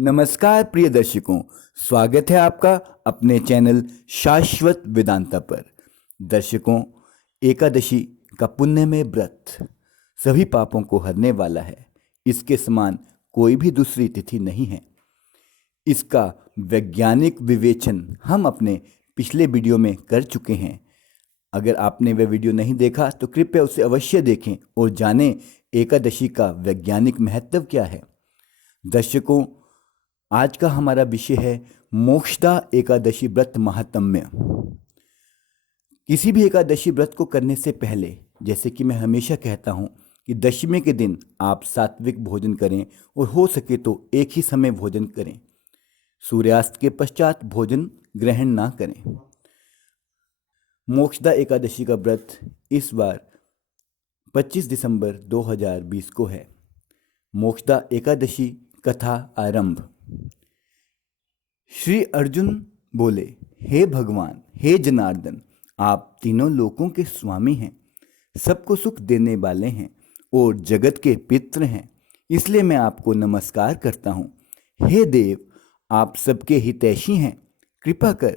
नमस्कार प्रिय दर्शकों, स्वागत है आपका अपने चैनल शाश्वत वेदांता पर। दर्शकों, एकादशी का पुण्यमय व्रत सभी पापों को हरने वाला है। इसके समान कोई भी दूसरी तिथि नहीं है। इसका वैज्ञानिक विवेचन हम अपने पिछले वीडियो में कर चुके हैं। अगर आपने वह वीडियो नहीं देखा तो कृपया उसे अवश्य देखें और जानें एकादशी का वैज्ञानिक महत्व क्या है। दर्शकों, आज का हमारा विषय है मोक्षदा एकादशी व्रत महात्म्य। किसी भी एकादशी व्रत को करने से पहले, जैसे कि मैं हमेशा कहता हूँ कि दशमी के दिन आप सात्विक भोजन करें और हो सके तो एक ही समय भोजन करें। सूर्यास्त के पश्चात भोजन ग्रहण ना करें। मोक्षदा एकादशी का व्रत इस बार 25 दिसंबर 2020 को है। मोक्षदा एकादशी कथा आरंभ। श्री अर्जुन बोले, हे भगवान, हे जनार्दन, आप तीनों लोकों के स्वामी हैं, सबको सुख देने वाले हैं और जगत के पितृ हैं, इसलिए मैं आपको नमस्कार करता हूँ। हे देव, आप सबके हितैषी हैं, कृपा कर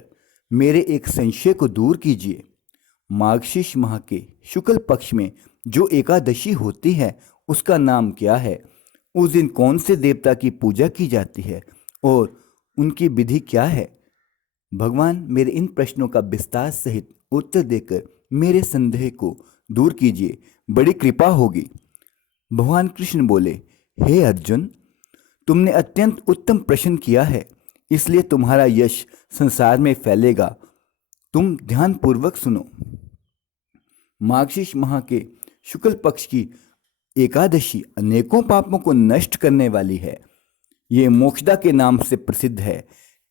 मेरे एक संशय को दूर कीजिए। मार्गशीर्ष माह के शुक्ल पक्ष में जो एकादशी होती है उसका नाम क्या है? उस दिन कौन से देवता की पूजा की जाती है और उनकी विधि क्या है? भगवान, मेरे इन प्रश्नों का विस्तार सहित उत्तर देकर मेरे संदेह को दूर कीजिए, बड़ी कृपा होगी। भगवान कृष्ण बोले, हे अर्जुन, तुमने अत्यंत उत्तम प्रश्न किया है, इसलिए तुम्हारा यश संसार में फैलेगा। तुम ध्यानपूर्वक सुनो। मार्गशीर्ष माह के शुक्ल पक्ष की एकादशी अनेकों पापों को नष्ट करने वाली है। ये मोक्षदा के नाम से प्रसिद्ध है।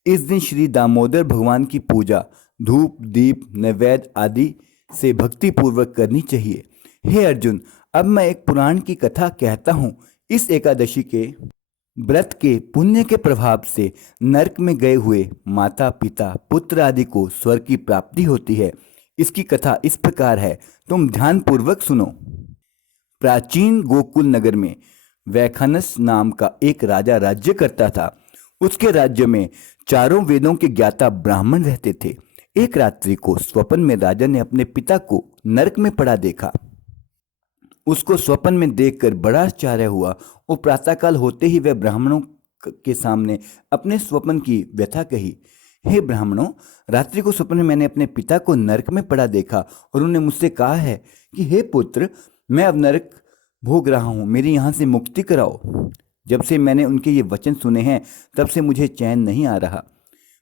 इस दिन श्री दामोदर भगवान की पूजा धूप, दीप, नैवेद्य आदि से भक्ति पूर्वक करनी चाहिए। हे अर्जुन, अब मैं एक पुराण की कथा कहता हूँ। इस एकादशी के व्रत के पुण्य के प्रभाव से नरक में गए हुए माता, पिता, पुत्र आदि को स्वर्ग की प्राप्ति होती है। इसकी कथा इस प्रकार है, तुम ध्यान पूर्वक सुनो। प्राचीन गोकुल नगर में वैखानस नाम का एक राजा राज्य करता था। उसके राज्य में चारों वेदों के ज्ञाता ब्राह्मण रहते थे। एक रात्रि को स्वप्न में राजा ने अपने पिता को नरक में पड़ा देखा। उसको स्वप्न में देखकर बड़ा आश्चर्य हुआ और प्रातःकाल होते ही वह ब्राह्मणों के सामने अपने स्वप्न की व्यथा कही। हे ब्राह्मणों, रात्रि को स्वप्न में मैंने अपने पिता को नरक में पड़ा देखा और उन्होंने मुझसे कहा है कि हे पुत्र, मैं अब नरक भोग रहा हूँ, मेरी यहाँ से मुक्ति कराओ। जब से मैंने उनके ये वचन सुने हैं तब से मुझे चैन नहीं आ रहा।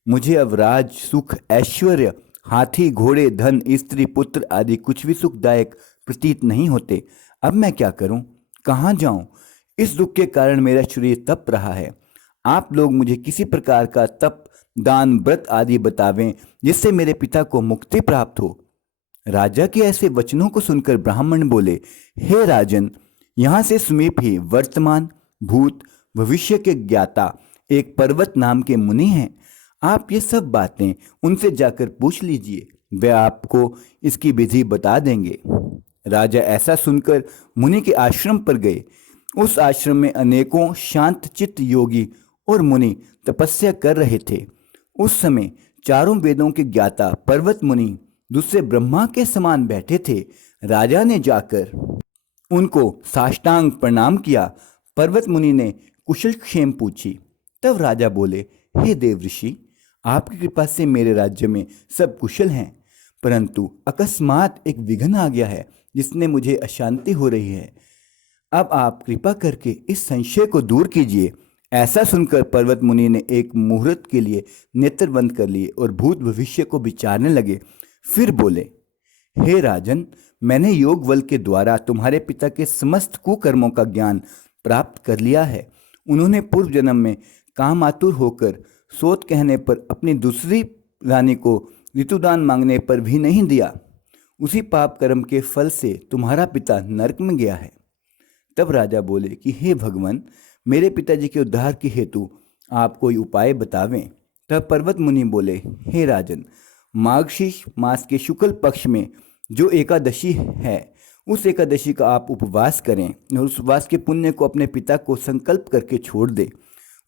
मुझे अब राज, सुख, ऐश्वर्य, हाथी, घोड़े, धन, स्त्री, पुत्र आदि कुछ भी सुखदायक प्रतीत नहीं होते। अब मैं क्या करूँ, कहाँ जाऊँ? इस दुख के कारण मेरा शरीर तप रहा है। आप लोग मुझे किसी प्रकार का तप, दान, व्रत आदि बतावें जिससे मेरे पिता को मुक्ति प्राप्त हो। राजा के ऐसे वचनों को सुनकर ब्राह्मण बोले, हे राजन, यहाँ से समीप ही वर्तमान, भूत, भविष्य के ज्ञाता एक पर्वत नाम के मुनि हैं। आप ये सब बातें उनसे जाकर पूछ लीजिए, वे आपको इसकी विधि बता देंगे। राजा ऐसा सुनकर मुनि के आश्रम पर गए। उस आश्रम में अनेकों शांत चित्त योगी और मुनि तपस्या कर रहे थे। उस समय चारों वेदों के ज्ञाता पर्वत मुनि दूसरे ब्रह्मा के समान बैठे थे। राजा ने जाकर उनको साष्टांग प्रणाम किया। पर्वत मुनि ने कुशल क्षेम पूछी। तब राजा बोले, हे देव ऋषि, आपकी कृपा से मेरे राज्य में सब कुशल हैं, परंतु अकस्मात एक विघ्न आ गया है जिसने मुझे अशांति हो रही है। अब आप कृपा करके इस संशय को दूर कीजिए। ऐसा सुनकर पर्वत मुनि ने एक मुहूर्त के लिए नेत्र बंद कर लिए और भूत भविष्य को विचारने लगे। फिर बोले, हे राजन, मैंने योग बल के द्वारा तुम्हारे पिता के समस्त कुकर्मों का ज्ञान प्राप्त कर लिया है। उन्होंने पूर्व जन्म में कामातुर होकर सोत कहने पर अपनी दूसरी रानी को ऋतुदान मांगने पर भी नहीं दिया। उसी पाप कर्म के फल से तुम्हारा पिता नरक में गया है। तब राजा बोले कि हे भगवान, मेरे पिताजी के उद्धार के हेतु आप कोई उपाय बतावें। तब पर्वत मुनि बोले, हे राजन, मार्गशीर्ष मास के शुक्ल पक्ष में जो एकादशी है उस एकादशी का आप उपवास करें और उस उपवास के पुण्य को अपने पिता को संकल्प करके छोड़ दें।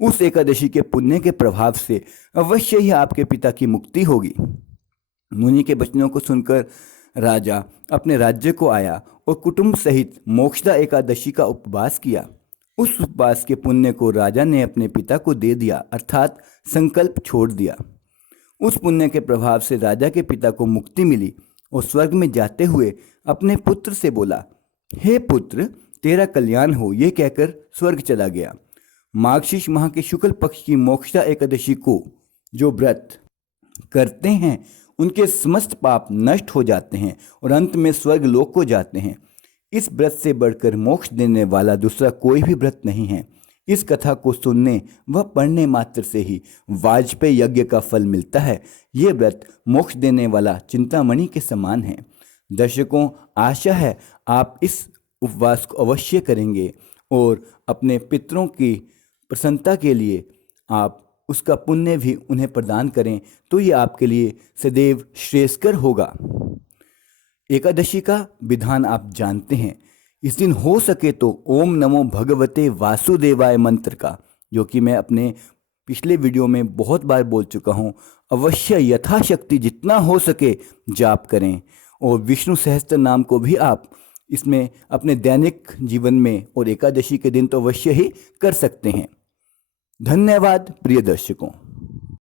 उस एकादशी के पुण्य के प्रभाव से अवश्य ही आपके पिता की मुक्ति होगी। मुनि के वचनों को सुनकर राजा अपने राज्य को आया और कुटुंब सहित मोक्षदा एकादशी का उपवास किया। उस उपवास के पुण्य को राजा ने अपने पिता को दे दिया, अर्थात संकल्प छोड़ दिया। उस पुण्य के प्रभाव से राजा के पिता को मुक्ति मिली और स्वर्ग में जाते हुए अपने पुत्र से बोला, हे पुत्र, तेरा कल्याण हो। ये कहकर स्वर्ग चला गया। मार्गशीर्ष माह के शुक्ल पक्ष की मोक्षदा एकादशी को जो व्रत करते हैं उनके समस्त पाप नष्ट हो जाते हैं और अंत में स्वर्ग लोक को जाते हैं। इस व्रत से बढ़कर मोक्ष देने वाला दूसरा कोई भी व्रत नहीं है। इस कथा को सुनने व पढ़ने मात्र से ही वाजपेयी यज्ञ का फल मिलता है। ये व्रत मोक्ष देने वाला चिंतामणि के समान है। दर्शकों, आशा है आप इस उपवास को अवश्य करेंगे और अपने पितरों की प्रसन्नता के लिए आप उसका पुण्य भी उन्हें प्रदान करें, तो ये आपके लिए सदैव श्रेयस्कर होगा। एकादशी का विधान आप जानते हैं। इस दिन हो सके तो ओम नमो भगवते वासुदेवाय मंत्र का, जो कि मैं अपने पिछले वीडियो में बहुत बार बोल चुका हूँ, अवश्य यथाशक्ति जितना हो सके जाप करें। और विष्णु सहस्त्र नाम को भी आप इसमें अपने दैनिक जीवन में और एकादशी के दिन तो अवश्य ही कर सकते हैं। धन्यवाद प्रिय दर्शकों।